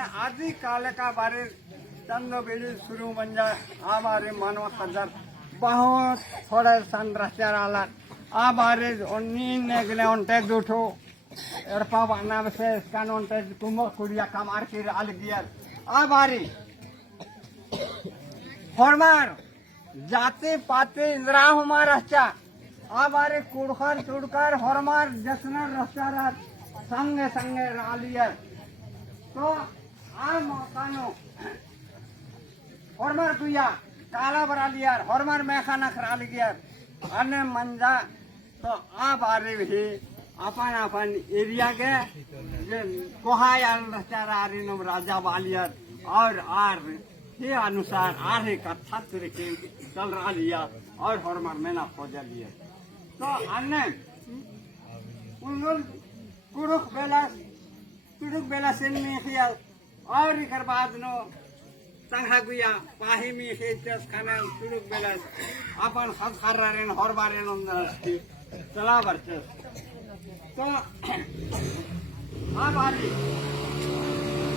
आदि काल का बारे तंग बेली शुरू मंजा हमारे मानव खदर बहुत थोड़े संरचना आला हमारे नींद नेगले उनटे दूठो एरपा नाम से इसका उनटे कुमो कुड़िया कमार की आल गियर हमारी फरमार जाते पाते इंद्रा हमार अच्छा हमारे कुड़कर चुड़कर हरमार जसनर रस्तार संगे संगे रालियर तो आ मौकानो हरमार कुया काला बरा लियार हरमार मेखाना खरा लियार अन्य मंजा तो आ बारे भी अपन अपन एरिया के कोहायल रचारारी नम राजा वालियर और आर के अनुसार आरे का छात्र के चल रहा लिया और हरमार मेना खोजा लिया तो अन्य उन कुरुख बेला से में खियाल और इकर बाद नो तंगा गुया पाही में खेचस खाना तुरुक बेला अपन खत खर्रारेन हरबारेन उंदरस्ती चला बरचस तो आ बारी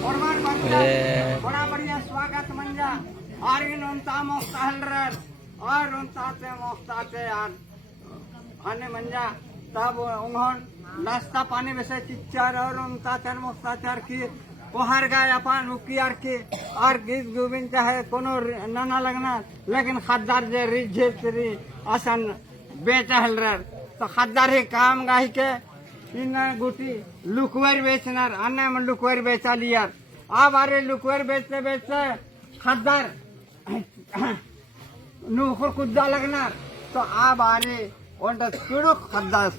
हरबार बरचा बड़ा बढ़िया स्वागत मंजा आरिन उनता मोस्ताहलर और उनताते मोस्ताते यार आने मंजा तब उन्होंने नाश्ता पानी में से चिच्चार और उनताचर मोस्ताचर की ओहर गए अपन उकियार के और गीत गोविंद चाहे कोनो नाना लगना लेकिन खद्दार जे रिझेरी आसन बेचहल रह तो खद्दार ही काम गाही के इन गुटी लुकवर बेचनार अन्य में लुकवर बेचा लिया अब अरे लुकवर बेचते बेचते खद्दार नुखर कुद्दा लगना तो अब अरे उनका चुड़क खद्दार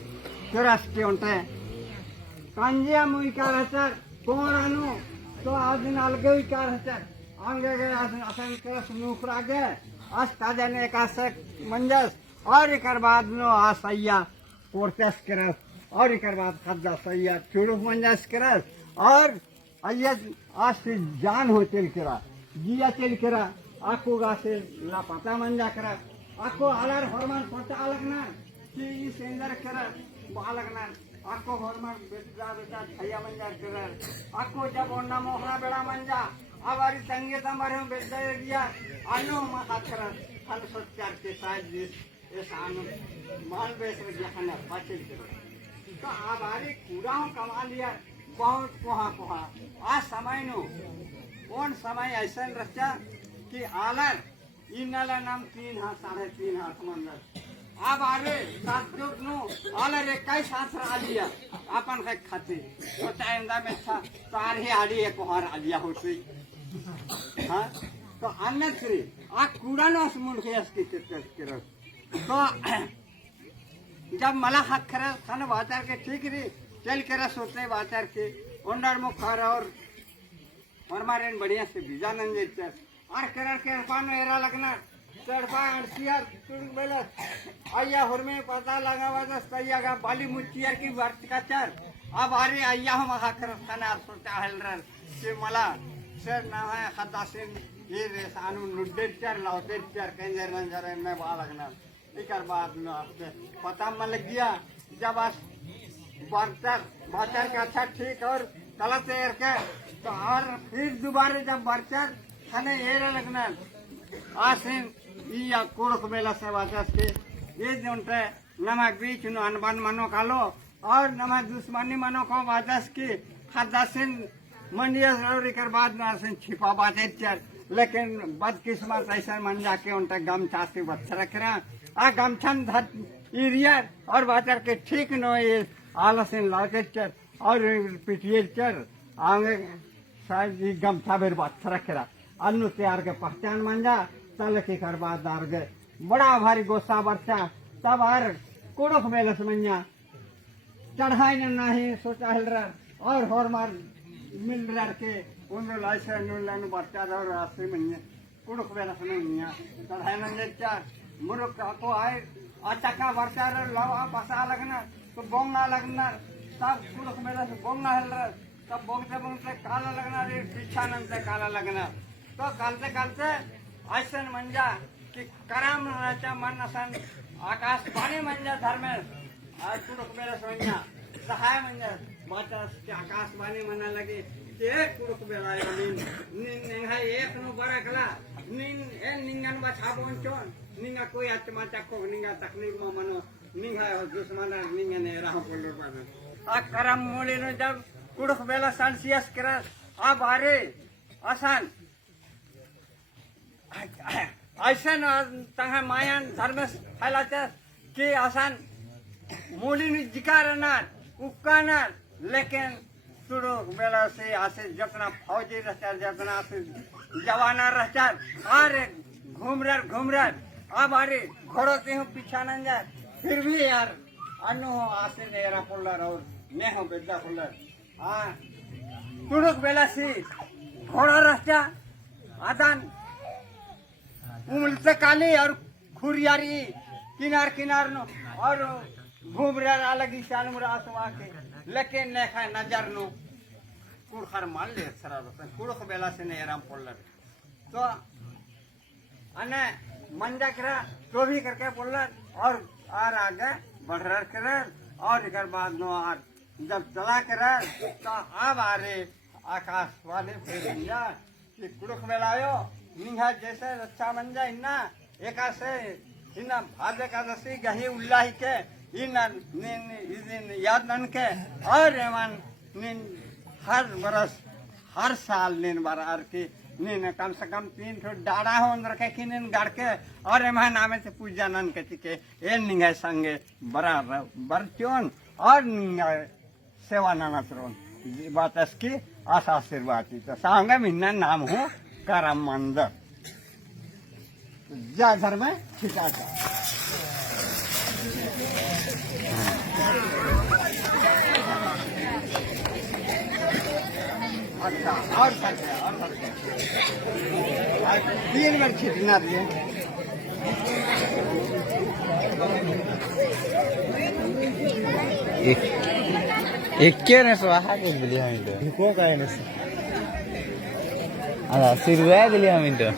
चुरस के उनते कंजिया मुई का रहता कौन आनु तो आज दिन अलगे ही क्या रहता आगे गए असन के नुखरा गए आज काजे ने का से मंजस और इकर बाद नो आ सैया पोर्चस करस और इकर बाद खद्दा सैया चुड़क मंजस करस और अय्या आज से जान हो चल करा जिया चल करा आको गा से लापता मंजा करा आको आलर फरमान पता लगना कि इस अंदर करा बालगना आको हरमार बेटा बेटा भैया मंजा कर आको जब ओना मोहरा बेड़ा मंजा आवारी संगे तमारे बेटा दिया अनु माता कर फल सच्चार के साथ जिस इस आनु माल बेच गया खाना पाचिल कर तो आवारी पूरा कमा लिया बहुत कोहा आ समय नो कौन समय ऐसा रचा कि आलर इनला नाम 3 हाथ 3.5 हाथ मंदर अब आरे सात लोग नो आलर एक कई साथ आलिया अपन के खाते तो टाइमदा में था तो आरे आड़ी एक और आलिया होती हाँ तो अन्य श्री आ कूड़ा नो समुन के इसकी चित्र तो जब मला हक करे खाने बाजार के ठीक री चल करे सोते बाजार के उन्नर मुख और हमारे बढ़िया से बीजा नंगे चल और कर के पान एरा लगना चढ़पा अड़सिया तुरंत बेला आया हुरमे पता लगा वाला सैया का बाली मुच्चियर की वर्त का चर अब आरे आया हम आखर खाना सोचा हलर से मला सर ना है खदा से ये रे सानु नुड्डे चर लाउते चर कंजर मंजर में बा लगना इकर बाद में आपसे पता मन लग गया जब आज बाचर का अच्छा ठीक और गलत एर के तो और फिर दोबारा जब बाचर खाने एरा लगना आसिन या कोड़क बेला से वाचस के ये जोंटे नमक बीच नो अनबन मनो कालो और नमक दुश्मनी मनो को वाचस की खदासिन मंडिया और इकर बाद नासिन छिपा बाते चल लेकिन बदकिस्मत ऐसा मन जाके उनटे गमछा से बच रखना आ गमछन धत एरिया और वाचर के ठीक नो ये आलसिन लाके चल और पिटिए चल आगे शायद ये गमछा बेर बच रखना अन्नु तैयार के पहचान मन जा तल के करबादार गए बड़ा भारी गोसा बच्चा तब आर कुड़क बेलस मनिया चढ़ाई नहीं सोचा हिल रहा और हरमार मिल रहा के उन लाइसे नुलन बच्चा और रास्ते मनिया कुड़क बेलस मनिया चढ़ाई न चार मुरुक को आए अचका बच्चा लवा पसा लगना तो बोंगा लगना तब कुड़क बेलस बोंगा हिल रहा तब बोंगते काला लगना रे पीछा नंते काला लगना तो कालते ऐसा मंजा कि कराम मन असन आकाशवाणी मंजा धर्म आज कुड़क मेरा समझना सहाय मंजा बात आकाशवाणी मना लगे एक कुड़क बेला रखला निंगन बछा बोंचोन निंगा कोई आत्मा तको निंगा तकलीफ में मनो निंगा दुश्मन निंगने राह बोलो बन आ करम मोले न जब कुड़ख बेला सांसियस कर आ बारे आसान ऐसा न तंगा मायान धर्म फैलाते कि आसान मोली न जिकारनार उकानार लेकिन तुड़ो बेला से आसे जतना फौजी रहता जतना से जवाना रहता अरे घूम रहा अब अरे घोड़ो ते हूँ पीछा न जाए फिर भी यार अनु आसे नेरा पुल्लर और ने हो बेदा पुल्लर हाँ तुड़ुक बेला से घोड़ा रहता आदान उमलते काली और खुरियारी किनार किनार नो और घूम रहा अलग ही चालू रहा के लेकिन नेखा नजर नो कुड़खर मान ले सरा कुड़ख बेला से नेराम पुल्लर तो अने मंजा करा तो भी करके बोलर और आगे बढ़ रहा कर और इधर बाद नो आर जब चला कर तो अब आ रे आकाश वाले फिर कि कुड़ख मिलायो निहा जैसे अच्छा मंजा इन्ना एका से इन्ना भाद्र एकादशी गही उल्लाही के इन्ना याद नन के और एमन हर बरस हर साल नीन बार की नीन कम से कम 3 ठो डाड़ा हो रखे कि नीन गाड़ के और एमा नामे से पूजा नन के चिके ए निंगे संगे बरा बरचोन और निंगे सेवा ननसरोन बात इसकी आशा आशीर्वाद तो सांगे मिन्ना नाम हो करम मंदिर जा घर में छिटा था अच्छा और करके 3 बार छिटना दिए एक ने स्वाहा के दिली हम तो को काय ने अला सिरवा दिली हम तो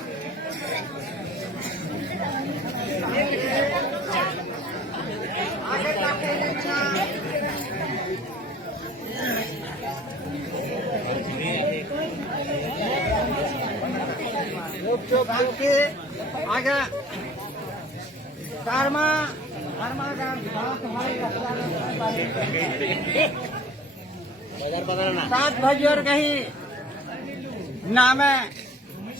के आगे कर्मा का सात भाई और कहीं नामे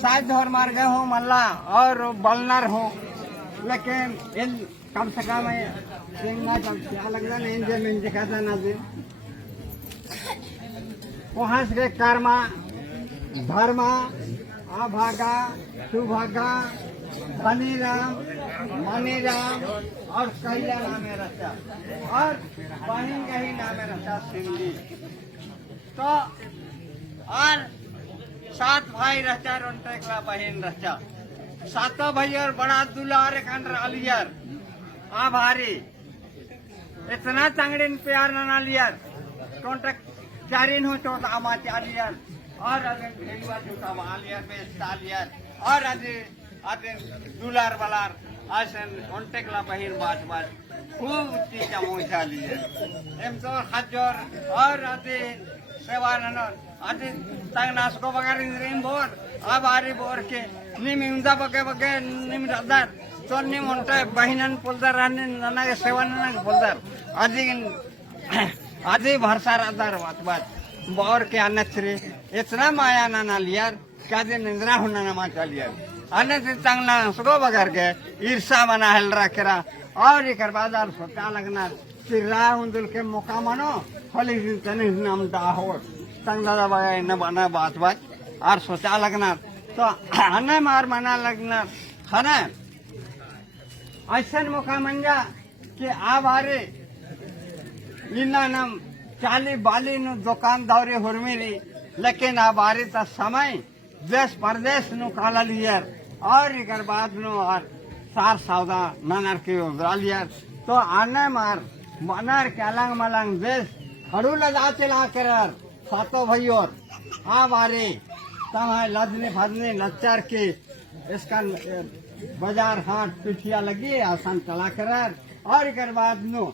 शायद धोर मार गए हो मल्ला और बलनर हो लेकिन इन कम से कम क्या लगता नहीं जमीन दिखाता ना जी वहां से कर्मा धर्मा अभागा सुभागा बनीराम मनीराम और कैला नामे रचा और बहन का ही नामे रचा सिंधी तो और 7 भाई रचा रोटेकला बहन रचा 7 भाई और बड़ा दुलार अलियर आभारी इतना तंगड़ीन प्यार ना लियर कॉन्ट्रैक्ट चारिन हो तो आमाचे आलियर और अगर भेलुआ झूठा आलियर बेचता आलियर और आदि दुलार बलार आसन कॉन्टेक्टला बहिन बात खूब चीजा मोचा लियर एम तो हजर और आदि सेवा ननर आदि तंग नासको बगर इंद्रिन बोर अब आरी बोर के निम इंदा बगे निम रदार तो निम उनटे बहिनन पुलदार आने नना के सेवा नना के पुलदार आदि भरसा रदार बात बोर के अनश्री इतना माया ना लियर क्या दिन निंद्रा होना ना माचा लियर अन्य से तंगना सको बगर के ईर्षा मना हल रखेरा और इकर बाजार सोचा लगना कि राह उन्दुल के मौका मनो होली दिन तने नाम डाहो तंगला बगा न बना बात और सोचा लगना तो अन्य मार मना लगना खाना ऐसा मौका मंजा कि आ बारे इन्ना नाम चाली बाली नु दुकान दौरे हुरमिरी लेकिन आ बारे ता समय देश परदेश नु काला लियर और इकर बाद नु और सार सौदा ननर के लियर तो आने मार मनर के अलंग मलंग देश खड़ू लगा चला कर 7 भाई और आ बारे तमाय लदने फदने लच्चर के इसका बाजार हाट पिठिया लगी आसान चला कर और इकर बाद नु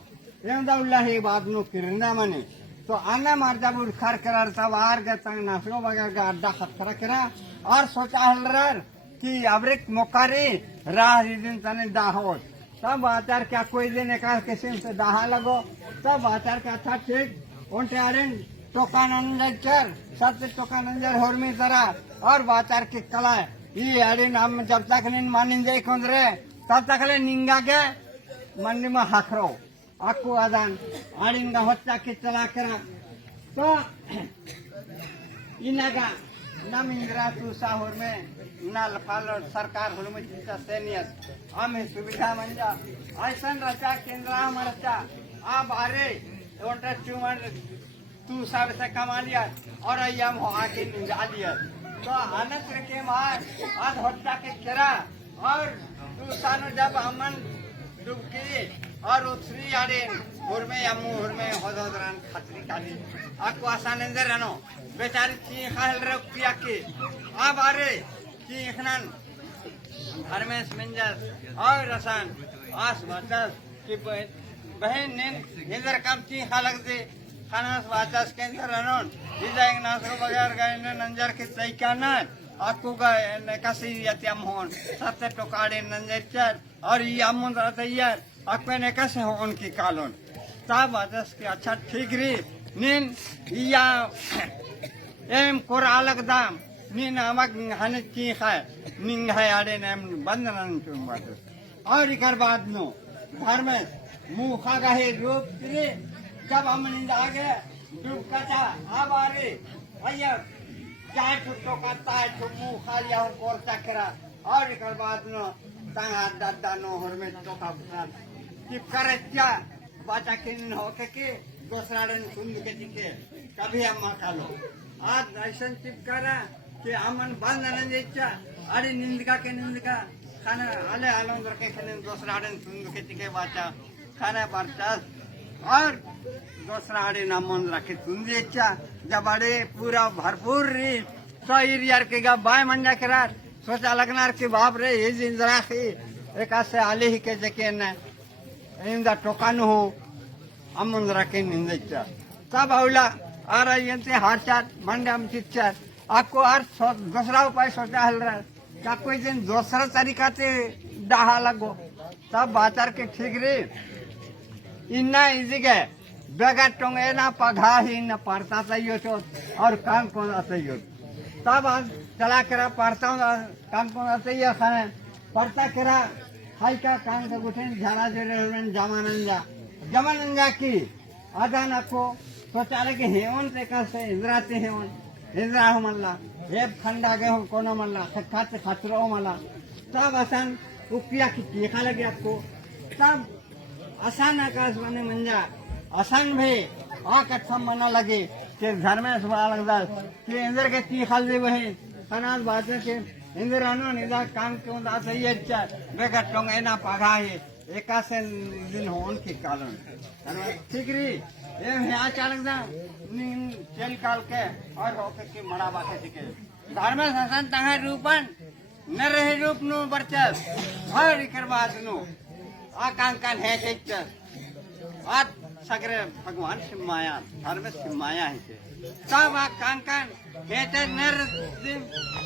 एमदाउल्लाह ही बाद नु किरंदा मने तो आना मार जब उड़खर करार तब आर गए तंग नासनो बगैर का अड्डा खतरा करा और सोचा हलरार कि अबरे मोकारी राह दिन तने दाहोद तब आचार क्या कोई दिन एक किस्म से दाहा लगो तब आचार क्या था ठीक उनटे आरेन टोकानंदर सत्य टोकानंदर होरमी तरह और बाचार की कला ये अरे नाम जब तक नहीं मानिन जाए खुंदरे तब तक ले निंगा के मंडी में हाकरो आपको आदान आड़िंगा होता के चला करा तो इनका नम इंदिरा तू साहुर में नल फल सरकार होल में चिंता सैनियत हमें सुविधा मंजा ऐसा रचा केंद्र हम रचा आप आरे उनका चुमन तू सब से कमा लिया और यम हो आके निजा लिया तो आनंद के मार आज होता के केरा और तू सानो जब अमन डुबकी और उतरी आड़े हुरमे यमु हुरमे होदोदरान खतरी काली आपको आसान अंदर रहनो बेचारी चीख खाल रख पिया के अब आरे चीखनन हरमेश मंजर और रसान आस वाचस की बहन ने इधर कम चीखा लगते खानास वाचस के अंदर रहनो डिजाइन नासो बगैर गए ने नंजर के तैका ना आपको गए ने कसी यतियम होन सत्य टोकाड़े नंजर चर और ये अमुन रहता यार आपने ने कैसे हो उनकी कालोन तब आदर्श के अच्छा ठीक री नीन या एम कोरालक दाम नीन अमक हने की खाए निंग है आड़े ने बंधन चुन बात और इकर बाद नो घर में मुंह खा गए रूप रे जब हम निंद आगे डूब कटा अब आ रे भैया चाय छुट्टो करता है तो मुंह खा लिया हूँ कोर चक्रा और इकर बाद नो तंगा दादा नो हर में तो का टिप करे क्या बाचा किन हो के दूसरा दिन सुन के टिके कभी हम कालो आज ऐसा टिप करा कि अमन बंद न देचा अरे निंदका के निंदका खाना आले आलम रखे खाने दूसरा दिन सुन के टिके बाचा खाना बर्दाश्त और दूसरा दिन अमन रखे सुन देचा जब अरे पूरा भरपूर री तो एरिया के गा बाय मंजा करा सोचा लगना के बाप रे ये जिंदरा की एक आसे आले ही के जके न इंदा टोकान हो अमुंदरा के निंदचा तब औला आ रही है हारचार मंडम चिच्चार आपको और दूसरा उपाय सोचा हल रहा क्या कोई दिन दूसरा तरीका से डाहा लगो तब बाजार के ठीक रे इन्ना इजी गए बेगा टोंगे ना पघा ही न पड़ता चाहिए तो और काम कौन चाहिए तब आज चला करा पढ़ता हूँ काम कौन आते ही खाने पढ़ता करा हाई का काम का गुठे झाड़ा जोड़े जमानंजा की आधा ना को सोचा कि हेवन ते कैसे इंद्राते हेवन इंद्रा हो मल्ला हे खंडा गए हो कोनो मल्ला खाते खतरो मल्ला तब आसान उपिया की तीखा लगे आपको तब आसान आकाश बने मंजा आसान भी आ कथम बना लगे कि घर में सुबह लगता कि इंद्र के तीखा दे वही अनाज बातें के इंद्र अनु निदा काम क्यों दा सही अच्छा बेगा टोंगे ना पगा है एका से दिन होन के कारण ठीक री ये यहाँ चालक दा चल काल के और होके के मड़ा बाके दिखे घर में संसन तंगा रूपन न रहे रूप नु बरचस और इकर बात नु आ कान है चेक आज सगरे भगवान से माया घर में से माया है तब आ कान हेते नर दिन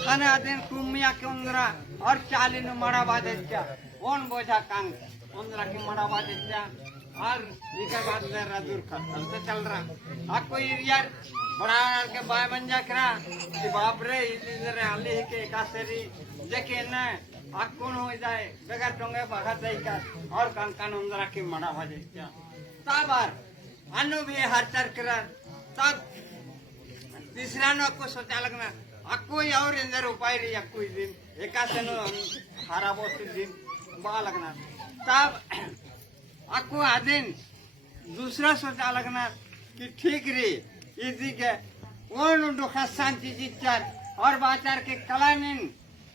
खाना दिन कुमिया के उंदरा और चाली नु मड़ा बाजे क्या कौन बोझा कान उंदरा की मड़ा बाजे क्या और इकर बाद मेरा दूर खत्म से चल रहा आपको यार बड़ा के बाय मंजा करा कि बाप रे इधर आली के कासेरी जेके न आ कौन हो जाए बेगा टोंगे बगा दई का और कान उंदरा की मड़ा बाजे क्या तब अनु भी हरचर करा तब तीसरा नो आपको सोचा लगना कोई और अंदर उपाय रही कोई दिन एकासे नो हारा बोती दिन बा लगना तब आपको आदिन दूसरा सोचा लगना कि ठीक रे इसी के वो दुखा शांति जिच्चार और बाचार के कलानिन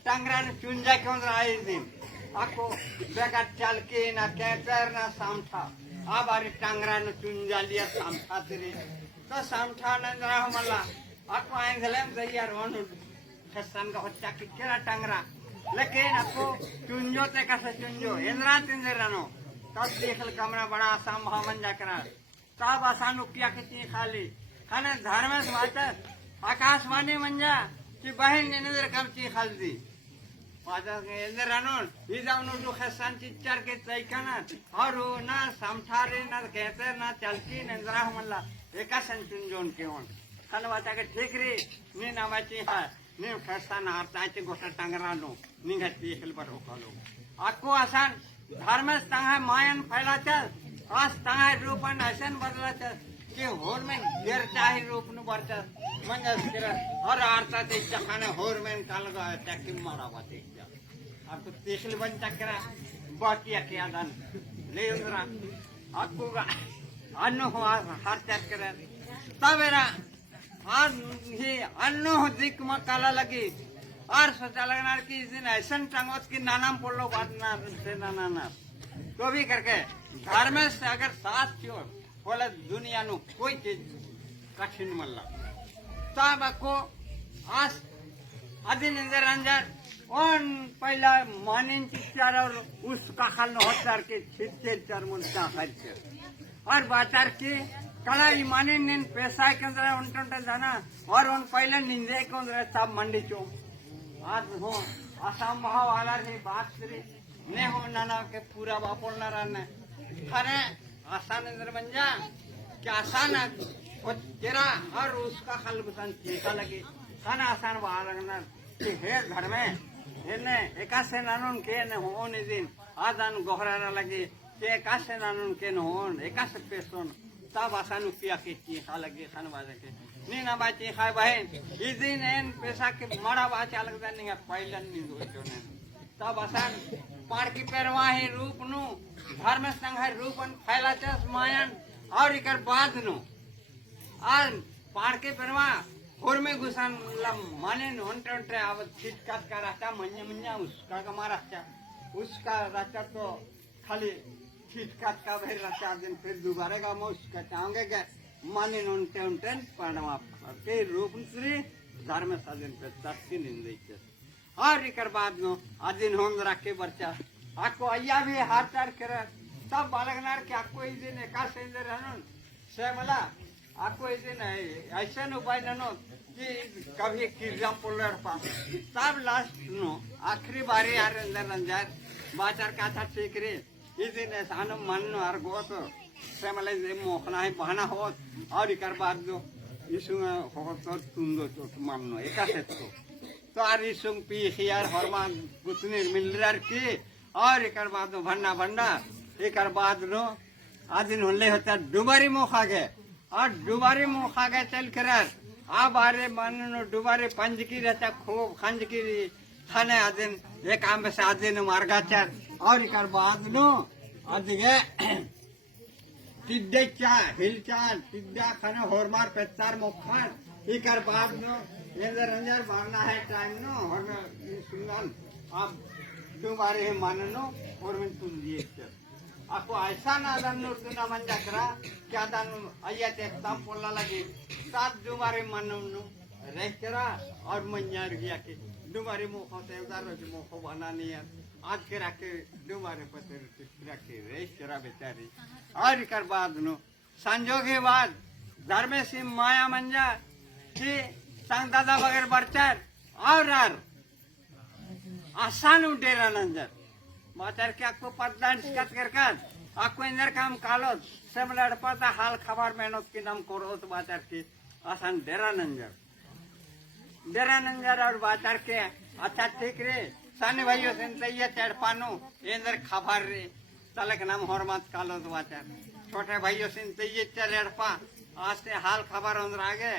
टांगरा ने चुंजा के अंदर आए दिन आपको बेगा चल के ना कैटर ना सामठा अब अरे टांगरा ने चुंजा लिया सामठा तेरे तो सामठा नंदरा हमला आपको आएंगे तैयार होने खसान का होता कि केरा टांगरा लेकिन आपको चुंजो ते कैसे चुंजो इंद्रा तिंद्रा नो तब देख कमरा बड़ा संभाव मन जा करा तब असा नुकिया किती खाली खाने धर्मेश वाचत आकाशवाणी म्हणजे की बहीण नेंदर कमची खालती माझा एंदर आणून ही जाऊन उठू खसांची चार के तैकाना और ना समठारे ना कहते ना चलती नेंदरा म्हणला एका संचून जोन केवण खान वाचा के ठीक रे नी नावाची हा नी खसाना आरताची गोष्ट टांगरानो निघती हेल पर होकालो आको आसान धर्मेश तंगा मायन फैलाचा आज तंगा रूपन ऐसन बदलाचा कि होर में गिर चाहे रूप न बरचा मंजस कर और आरता ते खाने होर में काल गा टैक्की मारा बाते अब तो तेखल बन चकरा बाकी के आदन ले उनरा आपको अन्न हो हर चक्कर तबेरा आज ही अन्न हो दिक में काला लगी और सोचा लगना कि इस दिन ऐसा टंगोत की नानाम पोलो बात ना से नाना तो भी करके घर में से अगर साथ क्यों बोले दुनिया नु कोई चीज कठिन मल्ला तब को आज अधीन इंदर अंजर और पहला मानिन चिचार और उसका खाल होतार के छित्ते चार मुल्का खर्च और बाजार की कला मानिन निन पैसा के अंदर उनटंटे जाना और उन पहले निंदे के अंदर सब मंडी चो आज हो असम वाला ही बात करी ने हो नाना के पूरा बापोल ना रहने खरे आसान अंदर बन जा क्या आसान और तेरा और उसका हल बसन चीखा लगे खाना आसान बाहर लगना कि हे घर में ने एका से नानुन के न हो ने दिन आदान गोहरा लगे के एका से नानुन के न हो एका से पेशोन तब आसान पिया के चीखा लगे खान बाजे के नी ना बाची खाए बहन इस दिन एन पैसा के मरा बाचा अलग नहीं है पहले नहीं दो जोने तब आसान पार की परवाही रूप नु धर्म संघ रूपन फैला चस मायन और इकर बाद नु आज पार के परवा होर में घुसन माने नोंटे उन्टे आवत छिटकाट का रास्ता मंजा उसका कमा रास्ता उसका रास्ता तो खाली छिटकाट का भाई रास्ता दिन फिर दोबारा का उसका चाहोगे क्या माने नोंटे उन्टे पढ़वा के रूप श्री धर्म साधन पे तस्की निंदे और इकर बाद नो आदिन होंद रखे बच्चा आपको अय्या भी हाथ चार कर तब बालकनार के आपको इस दिन एका सेंदर रहन से मला आपको इस दिन ऐसा उपाय ननो कि कभी किरजाम पोलर पा तब लास्ट नो आखिरी बारी यार अंदर अंजार बाजार का था ठीक रे इस दिन ऐसा मन और गो तो से मला मोखना है बहाना हो और इकर बाद जो इसु हो तो तुम दो तो मानो एका से तो आरी सुंग पी खियार हरमान गुतने मिल रहा की और एक बाद भंडा भंडा एक बाद नो आदिन होले होता दुबारी मुँह खा गए और दुबारी मुँह खा गए चल कर आ बारे मान दुबारे पंज की रहता खूब खंज की खाने आदिन एक आम से आदिन मार्गा चार और एक बाद नो आदिगे तिद्दे चा हिल चाल तिद्दा खाने होरमार पेत्तार मुखार एक बाद नो इंदर अंदर मारना है टाइम नो और सुनन आप तुम्हारे है माननो और मैं तुम दिए आपको ऐसा ना दान तुना मन जाकरा क्या दान आया ते तम पोला लगे सात तुम्हारे माननो रह करा और मंजार गया के तुम्हारे मुख से उधर के मुख बनानी है आज के रखे तुम्हारे पत्र रखे रह करा बेचारी और कर बाद नो संजोग के बाद धर्मे सिंह माया मंजा कि संग दादा बगैर बरचार और आसान उठेरा नंजर बाचार के आपको पतदान शिकत कर आपको इंदर काम कालो सब लड़पता हाल खबर मेहनत की नाम करो तो बाचार की आसान डेरा नंजर और बाचार के अच्छा ठीक रे साने भाइयों से तैयार चढ़ पानो इंदर खबर रे तलक नाम हरमत कालो तो बाचार छोटे भाइयों से तैयार चढ़ पा आज से हाल खबर अंदर आगे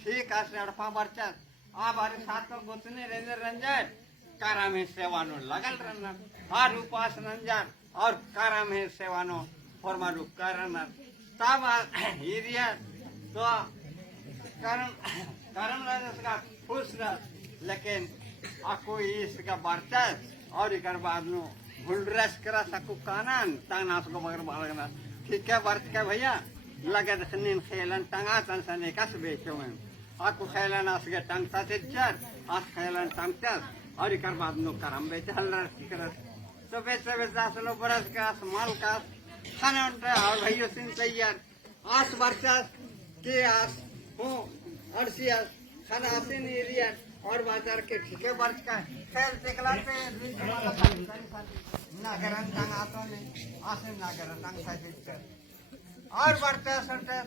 ठीक आज से अड़पा बरचा आ बारे साथ में गुतने रेंजर रंजर कारा में सेवानो लगल रहना हर उपास रंजर और कारा में सेवानो फॉर्मालू करना तब हिरिया तो करम का खुश रह लेकिन आपको इसका बरचा और एक बाद नो भूलरस करा सकू कानन तानास को मगर बालगना ठीक है बरच के भैया लगे दखनीन खेलन टंगा तनसने कस बेचो में आपको खेलन असगे टंगता से चर आस खेलन टंगता और एक बाद नो करम बेच हल्ला कर तो बेचे बेचा सलो बरस का माल का खाने उनटे और भाइयों सिंह तैयार आस बरसात के आस हूँ अड़सियास खाना आसे नहीं रिया और बाजार के ठीके बर्च का खेल देखलाते नागरन तंग आतो नहीं आसे नागरन तंग साइड और बढ़ते सड़ते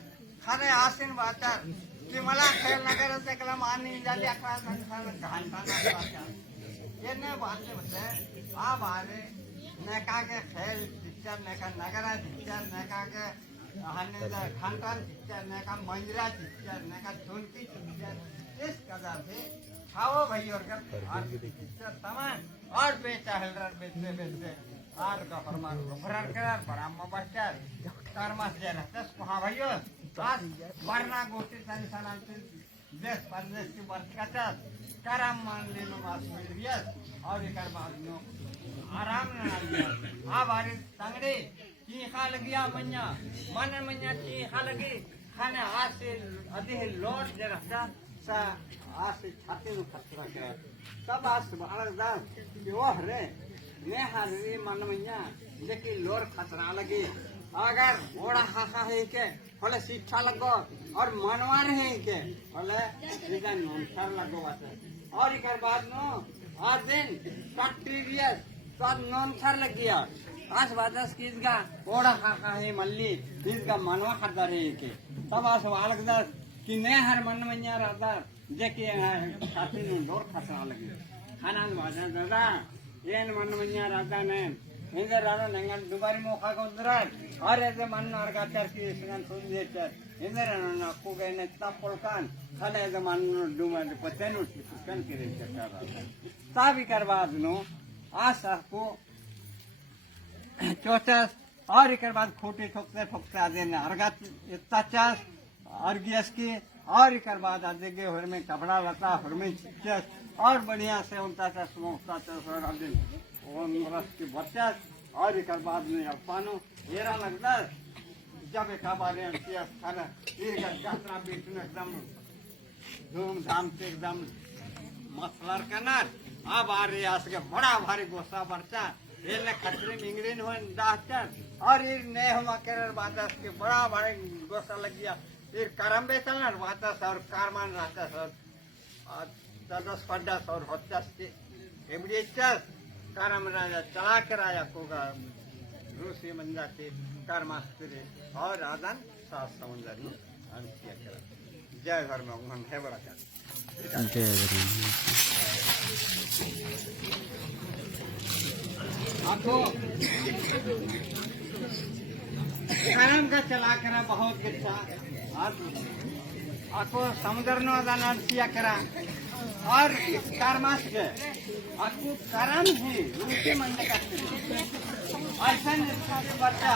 खाने आसिन बाजार कि मला खेल नगर देखला मानी जाली अकरा घंटा ना बाजार ये ने बातें होते आ बारे नेका के खेल पिक्चर नेका नगरा पिक्चर नेका के हने खानपान पिक्चर नेका मंजरा पिक्चर नेका झुनकी पिक्चर इस कदर से खाओ भाई और पिक्चर तमाम और बेचा हलर बेचते बेचते और गफरमान गफरार कर बड़ा मबच्चा कर्मस जे रहतस हाँ भाइयों आज वरना गोष्टी संसानांचे देश परदेश की वर्षकाचा करम मान लेनो मास मिलियस और इकर बाद नो आराम न लिया आ बारी तंगड़े की खा लगिया मन्या मन मन्या की खा लगी खाने हाथ से अधिक लोड जे रहता सा आज से छाती नु खतरा के तब आज बालक दास कि वो रे ने हारे मन मन्या लेकिन लोर खतरा लगी अगर ओड़ा हाहा है के फले शिक्षा लगो और मनवार है के फले इधर नोनसर लगो बात और इकर बाद नो आज दिन कट्टीरियस तो नोनसर लग गया आज बादस किसका ओड़ा हाहा है मल्ली किसका मनवा खतर है के तब आज बालक दास कि ने हर मन मन्या रहता जेके साथी ने डोर खतरा लगी खाना बाजा दादा ये मन मन्या रहता ने इधर रानो नंगन दुबारी मौका को उधर और ऐसे मन और काटर की इसने सुन देते इधर रानो ना को गए ने तब पलकान खाने ऐसे मन दुबारी पते नो चिकन के लिए चक्कर रहा ताबी करवाद नो आस आपको चौचास और इकर बाद खोटे ठोकते ठोकते आधे ने अर्गत इतना चास अर्गियस की और इकर बाद आधे के हर में कपड़ा लता हर में चिकस और बढ़िया से उनता चास मोहता चास और आधे और रस के बच्चा और एक बाद में अपानो येरा लगता जब एक बारे अंतिया खाना ये यात्रा बीच में एकदम धूमधाम से एकदम मसलर करना अब आ रही आज के बड़ा भारी गोसा बरचा ये ने खतरे मिंगरीन हो दाचर और ये ने हम केरल बादस के बड़ा भारी गोसा लग गया फिर करम्बे चलना बादस और कारमान रहता सर दस पड्डस और होता के एमडी चल करम राजा चला कर आया कोगा रूसी मंदा के कर्मास्त्री और आदन सात समुद्र में अंत्य करा जय घर में उन्होंने है बड़ा कर आपको करम का चला करा बहुत अच्छा आपको समुद्र नो आदन अंत्य करा और कर्मास के आपको करम ही रूपे मंडे करते ऐसा निष्ठा के बच्चा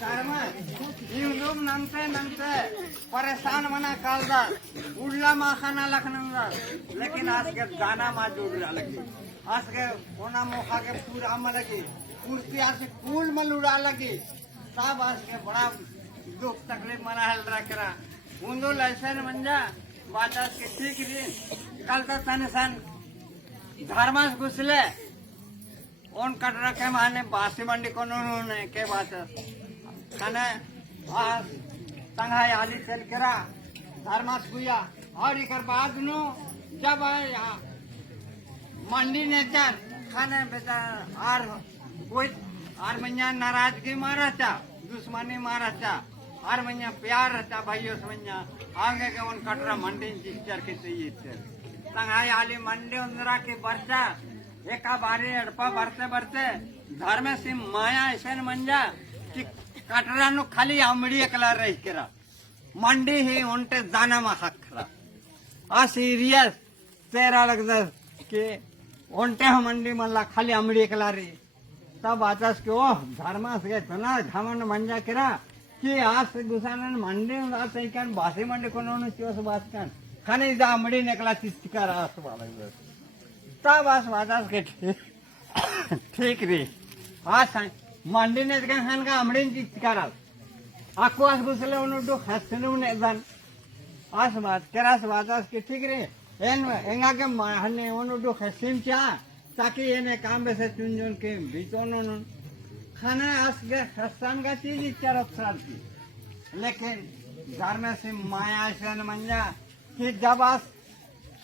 कर्म ये लोग नमते नमते परेशान मना कालदा उड़ला माखाना लखनऊदा लेकिन आज के दाना माँ जोड़ लगी आज के ओना मोखा के पूरा में लगी कुर्सी आज से कूल में उड़ा लगी सब आज के बड़ा दुख तकलीफ मना हल रहा उन्दो लाइसेंस मंजा बाजार के ठीक री कल तो सन धर्मास घुसले उन कटरा के माने बासी मंडी को उन्होंने के बात खाने तंगाई आदि चल करा धर्मास गुया और एक बाद नो जब आया मंडी ने चल खाने बेटा आर कोई आर महीना नाराजगी मारा था दुश्मनी मारा था आर महीना प्यार रहता भाइयों समझना आगे के उन कटरा मंडी जिक्चर के चाहिए तंगाई आली मंडी उंदरा के बरसा एका बारी अड़पा बरते बरते घर में सिम माया ऐसे मंजा कि कटरा नु खाली आमड़ी अकला रही करा मंडी ही उनटे दाना में हक खरा आ सीरियस तेरा लगता कि उनटे मंडी मल्ला खाली आमड़ी अकला रही तब आता कि ओह धर्मास गए तना घमन मंजा करा कि आज गुसानन मंडी आज इकन बासी मंडी को नोनो चिवस बासकन खाने इदा आमड़ी निकला चिस्तिकार आस वाला तब आस बादास के ठीक रे आज मंडी ने खान का आमड़ी चिस्तिकार आको आस गुसले उन्होंने दो हंसने उन्हें दन आस बात करास बादास के ठीक रे एन एंगा के हने उन्होंने दो हंसिम चा ताकि ये काम वैसे चुन के बीचों खाना आज के हसन का चीज इच्छा रफ्तार थी लेकिन घर में से माया से मंजा कि जब आज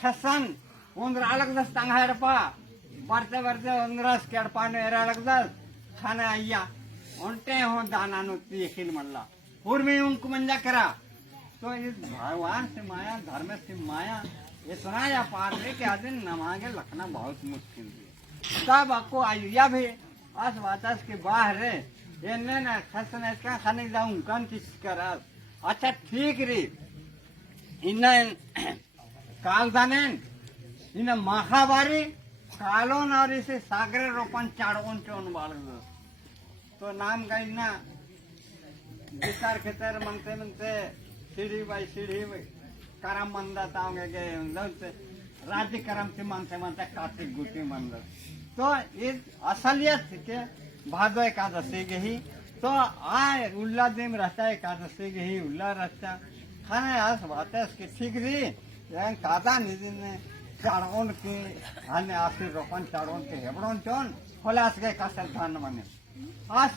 खसन उंदर अलग दस तंगा हेडपा बढ़ते बढ़ते उंदरस केडपा ने एरा अलग दस खाने आया उनटे हो दाना नु तीखिन मल्ला और में उनको मंजा करा तो इस भगवान से माया धर्म से माया इतना या पार है कि आज नमागे लखना बहुत मुश्किल है तब आपको आयुया भी आज वातास के बाहर है ये ना खसन इसका खाने जाऊं कौन किस करा अच्छा ठीक रे इन काल दाने इन महाबारी कालोन और इसे सागरे रोपन चाड़ोन चोन बाल तो नाम का इन्ना विचार खेतर मनते मनते सीढ़ी बाई सीढ़ी करम मंदा ताओगे गए राज्य करम से मनते मनते कार्तिक गुटी मंदिर तो इस असलियत के भादो एकादशी के ही तो आए उल्ला दिन रहता एकादशी के ही उल्ला रहता खाने आस बात है इसकी ठीक रही यहाँ कादा निधि ने चारों की अन्य आशी रोपन चारों के हेबड़ों चोन खोलास के कसर धान मने आज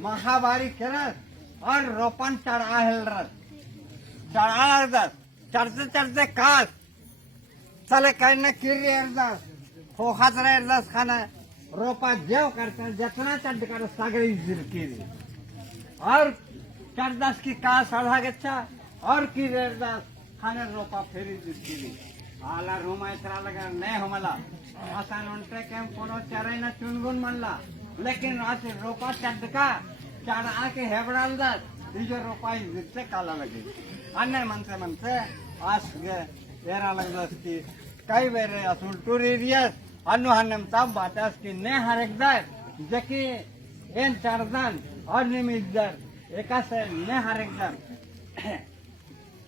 महाबारी केरस और रोपन चढ़ा हिल रस चढ़ा दस चढ़ते चढ़ते कास चले करने किरी दस खोखा रहे दस खाना रोपा जेव करते हैं जितना चढ़ कर सागरी जिरकी और चढ़ दस की कास अढ़ा गच्छा और की रेर दस खाने रोपा फेरी जिरकी आला रूमा इतरा लगा नहीं हमला आसान उनटे के कोनो चरे न चुनगुन मनला लेकिन आज रोपा चढ़का चढ़ा के हेबड़ाल दस जो रोपा जिरते काला लगे अन्य मनसे आज गे एरा लग दस की कई बेरे असुल टूर एरियास अनु हन्नम तब बातास की ने हर एक दर जकी एन चारदान और निमित दर एका से ने हर एक दर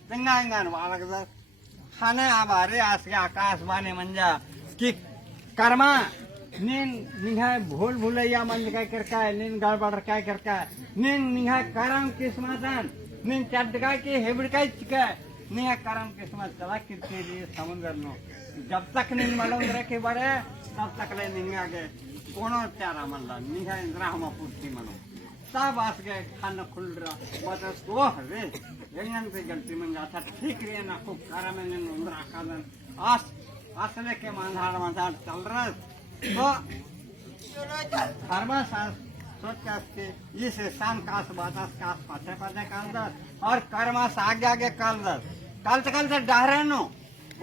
तंगांगान वालक दर खाने आबारे आज के आकाश बाने मंजा कि कर्मा नीन निहाय भूल भूलैया मंज काय करका है नीन गड़बड़ काय करका है नीन निहाय करम किस्मतन नीन चटका के हेबड़का चिका निहाय करम किस्मत चला किरते लिए समुद्र नो जब तक नीन मालूम रखे बड़े तब तक ले नहीं आगे कोनो चारा मल्ला निहाय इंद्राहमा पूर्ति मनो तब आस गए खाना खुल रहा बस वो रे यंगन से गलती में जाता ठीक रे ना खूब करम में इंद्रा कादन आस असले के मांधाड़ चल रहा तो धर्म सोच के इस शान कास बातास कास पाछे पाछे काल दस और कर्मास आगे आगे काल दस काल से डहरे नो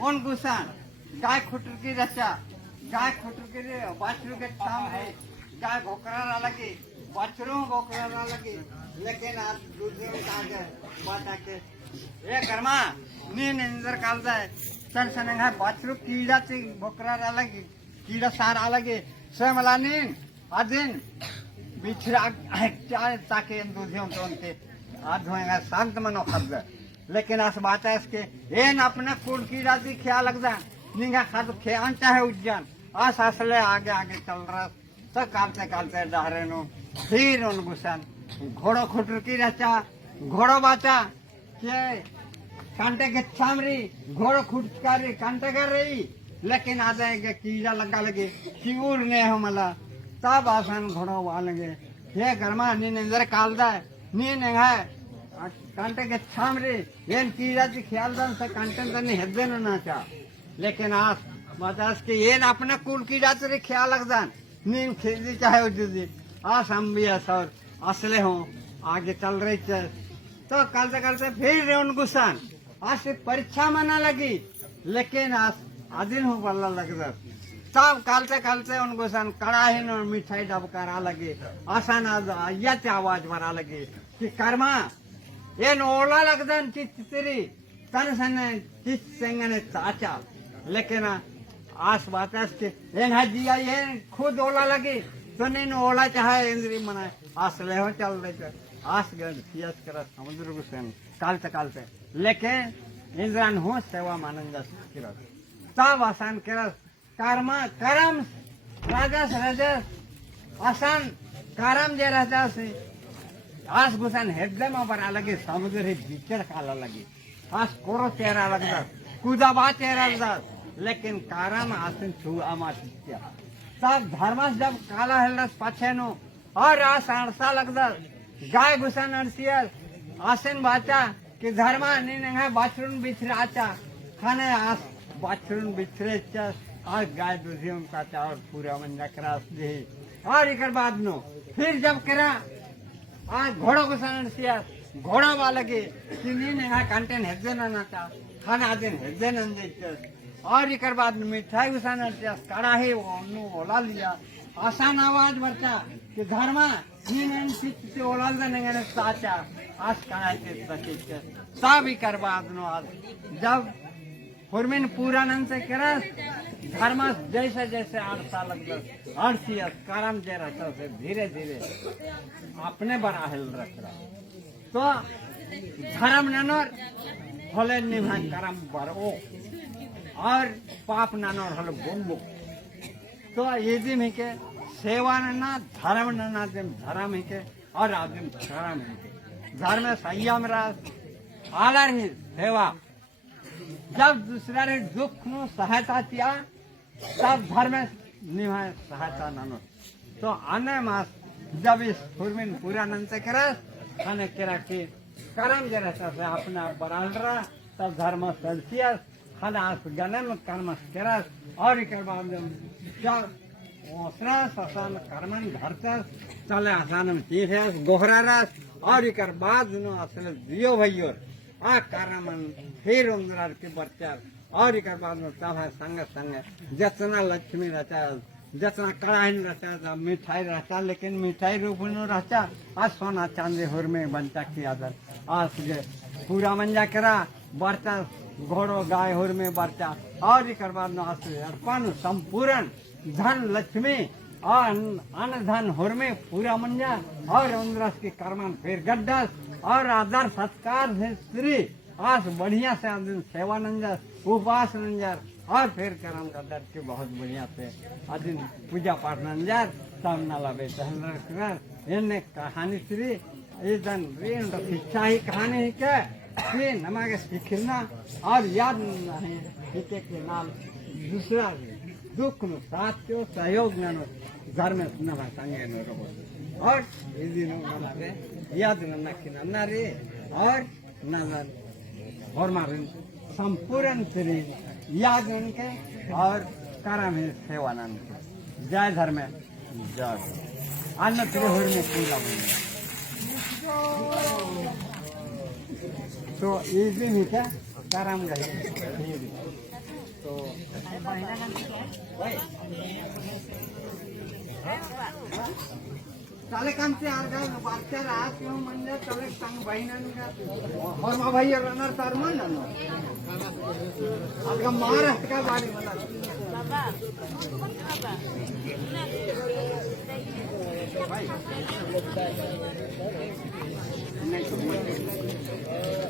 उन गुसान गाय खुटर की रचा गाय खुटर की रे बाछरू के शाम रे गाय भोकरा ना लगी बाछरू भोकरा ना लगी लेकिन आज दूसरे में आगे बात आके ये कर्मा नीन इंदर काल दे सन सनंगा बाछरू कीड़ा से भोकरा ना लगी कीड़ा सारा लगे स्वयं नीन आदिन बिछड़ा चाय ताके दूधियों तो उनके आज होएगा शांत मनो खब्द लेकिन आस बात है इसके एन अपने कुल की राती ख्याल लगता निगा खाद ख्याल चाहे उज्जैन आस असले आगे आगे चल रहा तो कालते डहरे नो फिर उन गुसन घोड़ो खुटर की रचा घोड़ो बाचा के कांटे के छामरी घोड़ो खुटकारी कांटे कर रही लेकिन आ जाएगा कीड़ा लगा लगे चिऊर ने हमला तब आसान घोड़ो वालेंगे ये गर्मा नीन इंदर काल दा नीन है कांटे के छामरे ये कीड़ा की ख्याल दान से कांटे तने हेदे ना चा लेकिन आस बतास के ये अपने कुल की जात रे ख्याल लगदान नीन खेती चाहे उदी आस हम भी असर असले हो आगे चल रही थे तो करते फिर रे उन गुसान आज से परीक्षा मना लगी लेकिन आज आदिन हो बल्ला लगदा तब कालते उन गुसान कड़ाही नो मिठाई डबकारा लगे आसान आज आवाज भरा लगे कि कर्मा ये ओला लगदन चित्तरी तन सने चित संगने चाचा लेकिन आस बातास के जिया ये खुद ओला लगी तो नहीं ओला चाहे इंद्री मनाए आस ले हो चल रहे आस गए कर समुद्र गुसन कालते लेकिन इंद्रान हो सेवा मानंद तब आसान कर कर्मा करम राजस आसान करम जे रहता से आस गुसान हेदे में बना लगे समुद्र बिचड़ काला लगे आस कोरो चेहरा लगता कुदाबा चेहरा लगता लेकिन कारम आसन छुआ मातिया तब धर्मस जब काला हलस पाछे नो और आस अड़सा लगता गाय गुसान अड़सिया आसन बाचा की धर्मा निनंगा बाथरूम बिछराचा खाने आस बाथरूम बिछरे आज गाय दूधियों का और पूरा मंजा करास दे और एक बाद नो फिर जब करा आज घोड़ों को सनन सिया घोड़ा वाला के किन्हीं ने यहाँ कंटेन हेजे ना था खाना दिन हेजे न देते और एक बाद मिठाई उसाना कड़ाही ओला लिया आसान आवाज बरचा कि धर्मा नीन से ओला देने साचा आज कड़ाई के सके सब ही कर बाद नो आज जब हुरमिन पूरा नन से करा धर्म जैसे जैसे 8 साल अड़सियस करम जे रहता से धीरे धीरे अपने बड़ा हिल रख रहा तो धर्म ननोर होले निभा करम बरो और पाप ननोर होले बुम्बु तो ये दिन ही के सेवा नना धर्म नना दिन धर्म ही के और आदिम धर्म ही के धर्म संयम रहा आलर ही सेवा जब दूसरा रे दुख नु सहायता किया तब धर्म निभाए सहायता ननो तो आने मास जब इस फुरमिन पूरा नन से करस खाने केरा के कर्म जे रहता से अपना बराल रहा तब धर्म सलसियस खाना गनन कर्म करस और एक बाद जब ओसरा ससान कर्मन धरतस चले आसान में तीस गोहरा रस और एक बाद नो असल दियो भइयो आ कर्मन फिर उंदरार के बच्चा और एक बाद में तब संग संग जितना लक्ष्मी रहता जितना कड़ाही रहता मिठाई रहता लेकिन मिठाई रूप में रहता आज सोना चांदी हुर में बनता किया था आज जे पूरा मंजा करा बरता घोड़ो गाय हुर में बरता और एक बाद में अर्पण संपूर्ण धन लक्ष्मी और अन्न धन हुर में पूरा मंजा और उंदरस की कर्मन फिर गड्ढस और आदर सत्कार से स्त्री आज बढ़िया से दिन सेवा नंजर उपवास नंजर और फिर कर्म का दर के बहुत बढ़िया से दिन पूजा पाठ नंजर तब नाला बेचन इन्हें कहानी श्री ये दिन शिक्षा ही कहानी ही के फिर नमागे सीखना और याद नहीं हिते के नाम दूसरा दुख नो साथ क्यों सहयोग नो घर में नवा संगे नो रहो और इस दिन मनावे याद नन्ना की नन्ना रे और नजर और मारे संपूर्ण श्री याद उनके और कर्म है सेवानंद जय धर्म जय अन्न त्रिहुर में पूरा तो इस दिन ही क्या कर्म गए तो चाले काम से आ गए बादशाह रात क्यों मंदिर चाले संग बहिनन का और माँ भाई रनर तार मन ना आज का महाराष्ट्र का बारी बना भाई नहीं